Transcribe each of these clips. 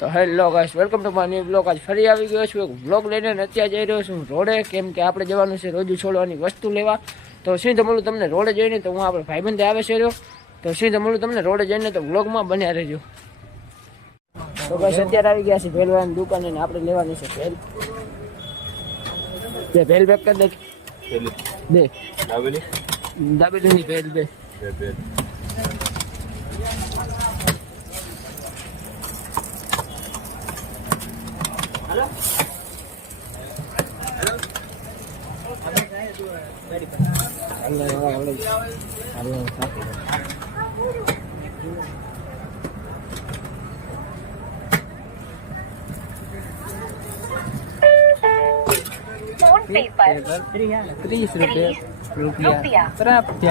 તો hello guys, welcome to my new blog. આજ ફરી આવી ગયો છું એક બ્લોગ લઈને. અત્યારે જઈ રહ્યો છું રોડે, કેમ કે આપણે જવાનું છે રોજુ છોડવાની વસ્તુ લેવા. તો સિંહ મળું તમને રોડે જઈને, તો હું આપણે ભાઈબંધે આવે છે રહ્યો. તો સિંહ મળું તમને રોડે જઈને તો બ્લોગમાં બન્યા રહેજો. તો ગાઈસ, અત્યારે આવી ગયા છે ભેલવાની દુકાને ને આપણે લેવાની છે ભેલ. બે ભેલ પેક કરી દે. દાબેલીની ભેલ બે. ₹30 પ્રાપ્ત.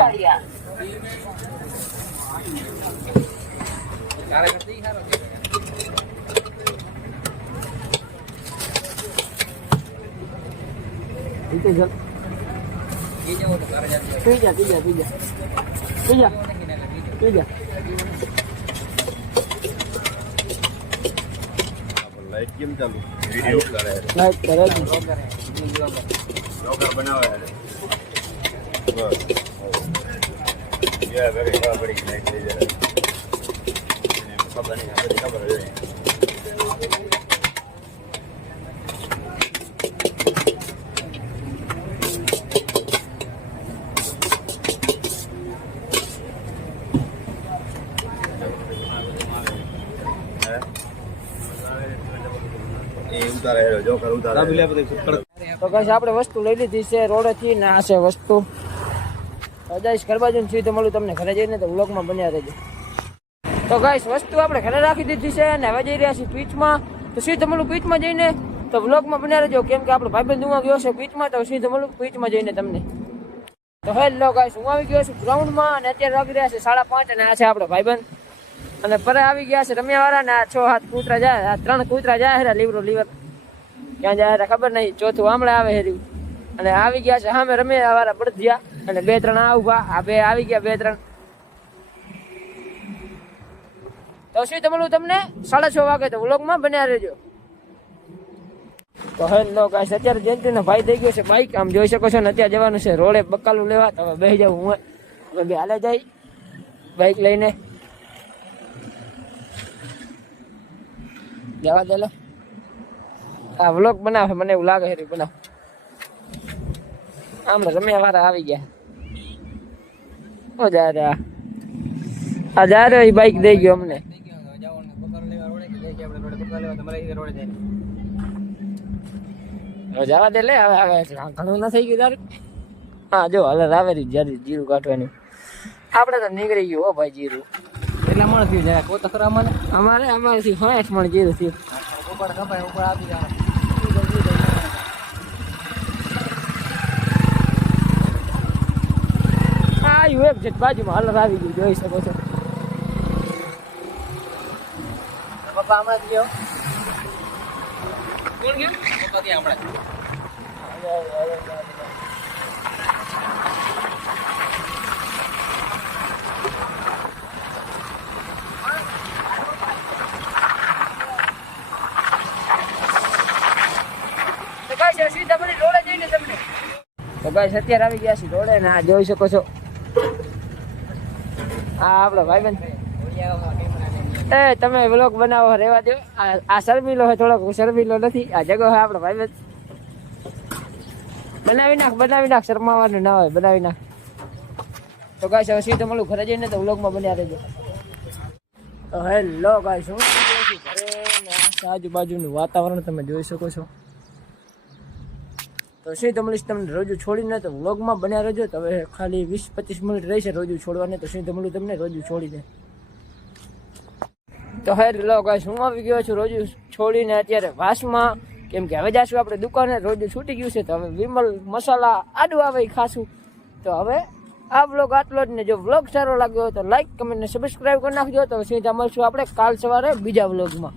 લાઈટ કેમ ચાલુ? વિડિયો કરે. લાઈટ કરે બ્લોગર બનાવે છે. બસ. યા વેરી બડી લાઈટ લઈ જાય. ખબર નહીં ખબર છે. તો ગાઈસ, આપણે વસ્તુ લઈ લીધી છે રોડેથી ને આ છે વસ્તુ. ગાઈસ, ઘર બાજુ સીધે મળું તમને ઘરે જઈને તો વ્લોગમાં બન્યા રહેજો. તો ગાઈસ, વસ્તુ આપણે ઘરે રાખી દીધી છે અને હવે જઈ રહ્યા છીએ પીચમાં. તો સીધે મળું પીચમાં જઈને તો વ્લોગમાં બન્યા રહેજો, કેમ કે આપણે ભાઈબંધ હું ગયો છે પીચમાં. તો સીધે મળું પીચમાં જઈને તમને. તો હેલો ગાઈસ, હું આવી ગયો છું ગ્રાઉન્ડમાં અને અત્યારે વાગી રહ્યા છે 5:30 અને આ છે આપણો ભાઈબંધ. અને પરે આવી ગયા છે રમ્યાવાળા ને આ 6-7 કૂતરા જાય, આ 3 કૂતરા જાય હે લીવર ક્યાં જાય ખબર નહીં, ચોથું આમળે આવે હેર્યું. અને આવી ગયા છે સામે રમ્યાવાળા બળદિયા અને 2-3 આ ઉભા, આ બે આવી ગયા 2-3. તો શું તમારું તમને 6:30 વાગે તો વ્લોગમાં બન્યા રહેજો. તો હેલો ગાઈસ, અત્યારે જયંતિનો ભાઈ થઈ ગયો છે બાઈક, આમ જોઈ શકો છો ને. અત્યારે જવાનું છે રોડે બકાલું લેવા. તમે બેસી જાવ, હું અમે બે હાલે જાય બાઈક લઈને. જવા દે લો, આ વ્લોગ બનાવે મને એવું લાગે છે બનાવ. આમ રમ્યા વાળા આવી ગયા. ઓ જા આ જા રહ્યો, બાઈક દઈ ગયો અમને. જવા દે લે, હવે આવે ઘણું ના થઈ ગયું તારું. હા જો હાલ આવે જયારે જીરું કાઢવાનું. આપણે તો નીકળી ગયું હો ભાઈ જીરું. કેટલા મણ થયું જરા કો તો ખરા મને. અમારેથી 5 મણ જીરું થયું. ઉપર કપાય ઉપર આપી જાય. હા યુ એક જટ બાજુમાં હાલર આવી ગયું, જોઈ શકો છો. પપ્પા હમણાં જ ગયો. કોણ ગયો? પપ્પા ત્યાં હમણાં. તો ગાઈસ, અત્યારે આવી ગયા છે રોડે ને આ જોઈ શકો છો. આ આપણો ભાઈબંધ. એ તમે વ્લોગ બનાવો રહેવા દો. આ શર્મિલો છે, થોડોક શર્મિલો નથી. આ જગો છે આપણો ભાઈબંધ. બનાવી નાખ શરમાવાનું ના હોય, બનાવી નાખ. તો ગાઈસ, હવે સીધો મળું ઘરે જઈને તો વ્લોગમાં બન્યા રહેજો. તો હેલો ગાઈસ, હું ઘરે ને આજુબાજુનું વાતાવરણ તમે જોઈ શકો છો. તો સીધો મળીશ તમને રોજુ છોડીને તો વ્લોગમાં બન્યા રહેજો. તો હવે ખાલી 20-25 મિનિટ રહેશે રોજુ છોડવાને. તો સીધો મળું તમને રોજુ છોડીને. તો હેલો ગાઈસ, હું આવી ગયો છું રોજુ છોડીને અત્યારે વાસમાં, કેમ કે હવે જાશું આપણે દુકાને. રોજુ છૂટી ગયું છે તો હવે વિમલ મસાલા આડું આવે ખાશું. તો હવે આ વ્લોગ આટલો જ ને. જો વ્લોગ સારો લાગ્યો હોય તો લાઈક, કમેન્ટ ને સબસ્ક્રાઈબ કરી નાખજો. તો સીધા મળશું આપણે કાલ સવારે બીજા વ્લોગમાં.